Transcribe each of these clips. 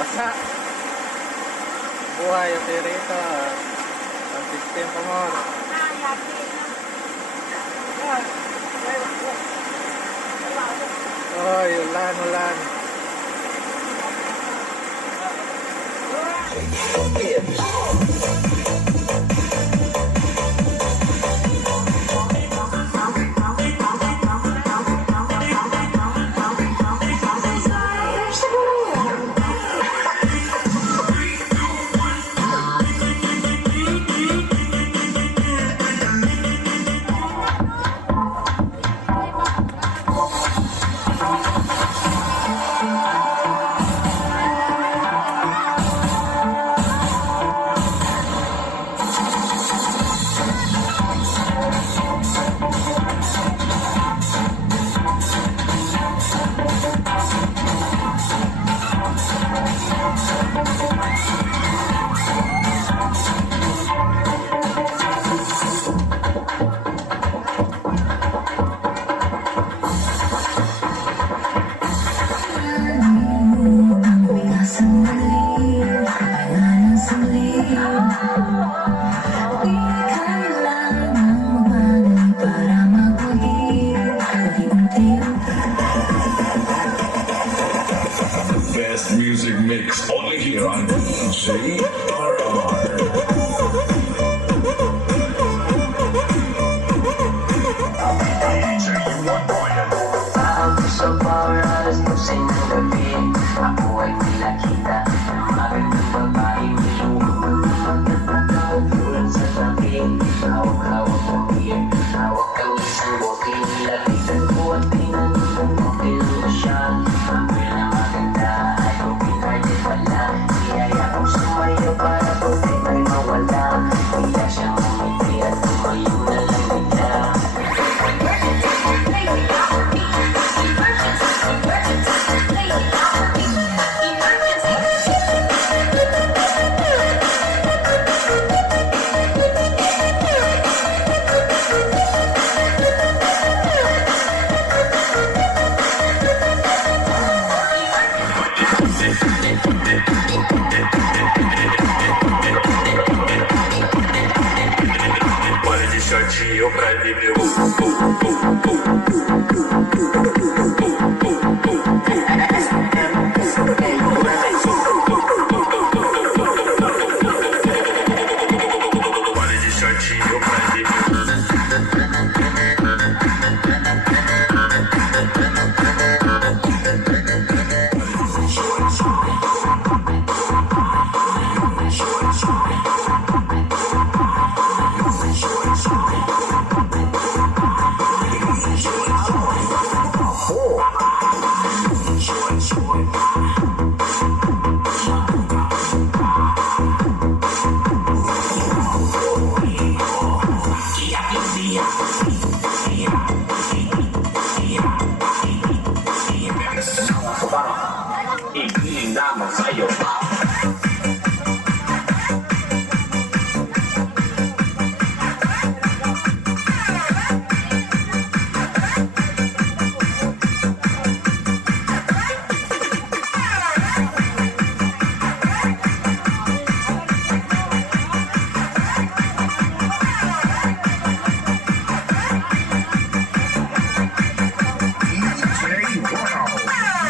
Basta. Buhay yung pirito. Ang system pa mo. Oy, ulan, ulan. Best music mix only here on JRR. Sa oras kusing ng gabi, ako ay nilakita ng magandang babae. Magtatataw, tulad sa tabi. Hawak-hawak ng beer, hawak ang isang bote. Nilapitan ko at tinanong kung okay lang ba siya. Amoy na maganda, ay pinarty pala. Niyaya kong sumayo para puti may mawala. Bigla siyang umiti at tumayo na lang bigla. Yo проверил. Ipiling lamang sa'yo.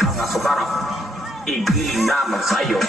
Mga subarang, ipiling lamang sa'yo.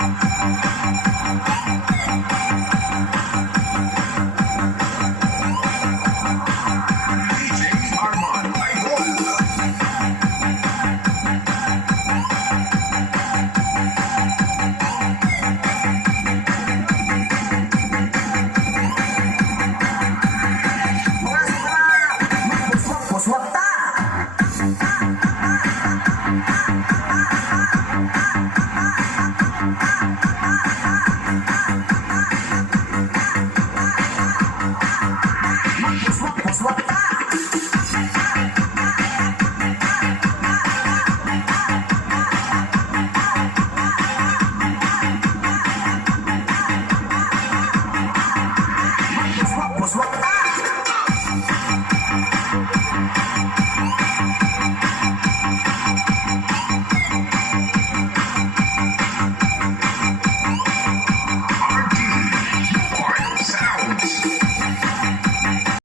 DJ Arman Idol. Swak ta!